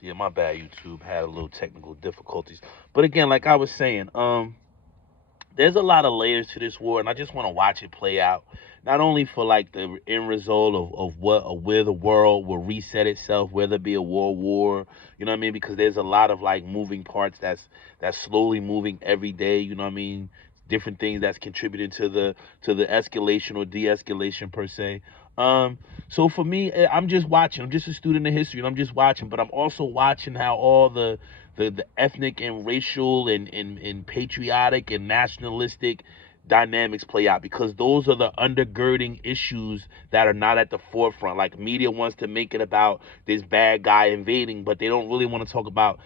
Yeah, my bad. YouTube had a little technical difficulties, but again, like I was saying, there's a lot of layers to this war, and I just want to watch it play out. Not only for like the end result of what or where the world will reset itself, whether it be a world war, you know what I mean? Because there's a lot of like moving parts that's slowly moving every day, you know what I mean? Different things that's contributing to the escalation or de-escalation per se. So for me, I'm just watching. I'm just a student of history, and I'm just watching. But I'm also watching how all the ethnic and racial and patriotic and nationalistic dynamics play out, because those are the undergirding issues that are not at the forefront. Like media wants to make it about this bad guy invading, but they don't really want to talk about,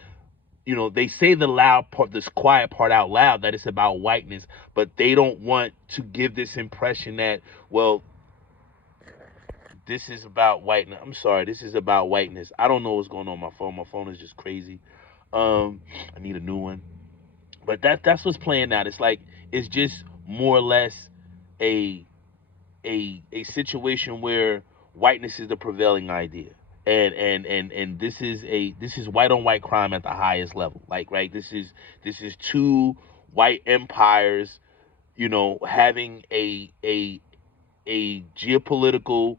they say the loud part, this quiet part out loud, that it's about whiteness, but they don't want to give this impression that, well, this is about whiteness. I'm sorry, this is about whiteness. I don't know what's going on with my phone. My phone is just crazy. I need a new one. But that's what's playing out. It's like it's just more or less a a situation where whiteness is the prevailing idea. And this is white on white crime at the highest level. Like, right, this is two white empires, having a geopolitical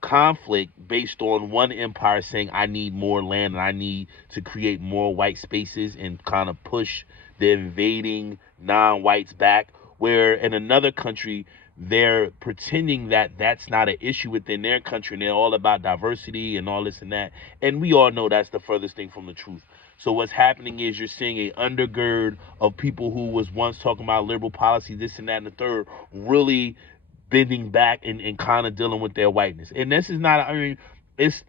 conflict based on one empire saying, I need more land and I need to create more white spaces and kind of push the invading non-whites back, where in another country they're pretending that that's not an issue within their country and they're all about diversity and all this and that, and we all know that's the furthest thing from the truth. So what's happening is you're seeing a undergird of people who was once talking about liberal policy, this and that and the third, really bending back and kind of dealing with their whiteness. And this is not, I mean, it's,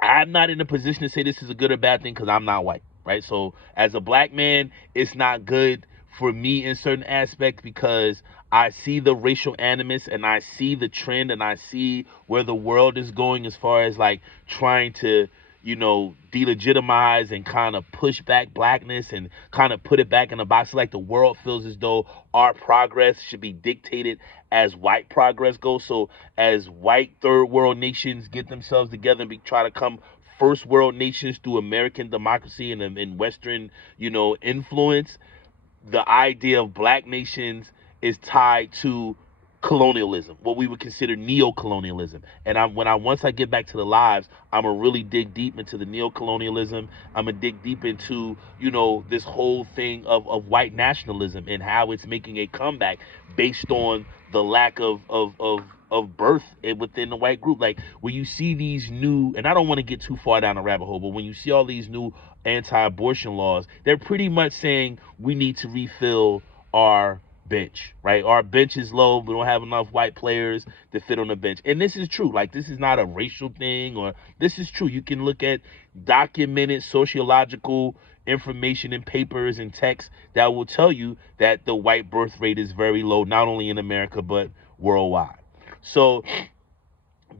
I'm not in a position to say this is a good or bad thing because I'm not white, right? So as a black man, it's not good for me in certain aspects because I see the racial animus and I see the trend and I see where the world is going as far as like trying to, delegitimize and kind of push back blackness and kind of put it back in a box. Like the world feels as though our progress should be dictated as white progress goes. So as white third world nations get themselves together and try to come first world nations through American democracy and Western, influence, the idea of black nations is tied to colonialism, what we would consider neo-colonialism. And once I get back to the lives, I'm gonna really dig deep into the neo-colonialism. I'm gonna dig deep into, this whole thing of white nationalism and how it's making a comeback based on the lack of birth within the white group. Like when you see these new, and I don't want to get too far down the rabbit hole, but when you see all these new anti-abortion laws, they're pretty much saying we need to refill our bench, right? Our bench is low. We don't have enough white players to fit on the bench. And this is true. Like, this is not a racial thing, or this is true. You can look at documented sociological information in papers and texts that will tell you that the white birth rate is very low, not only in America, but worldwide. So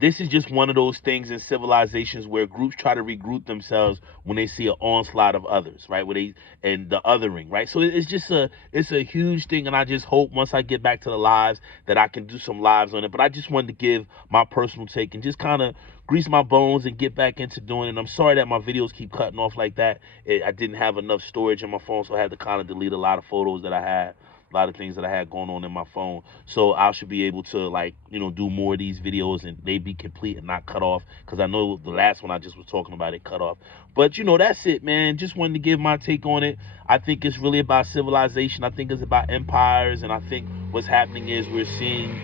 this is just one of those things in civilizations where groups try to regroup themselves when they see an onslaught of others, right? Where they and the othering, right? So it's a huge thing, and I just hope once I get back to the lives that I can do some lives on it. But I just wanted to give my personal take and just kind of grease my bones and get back into doing it. And I'm sorry that my videos keep cutting off like that. I didn't have enough storage on my phone, so I had to kind of delete a lot of photos that I had, a lot of things that I had going on in my phone. So I should be able to, like, do more of these videos and they be complete and not cut off, because I know the last one I just was talking about, it cut off. But that's it, man. Just wanted to give my take on it. I think it's really about civilization. I think it's about empires, and I think what's happening is we're seeing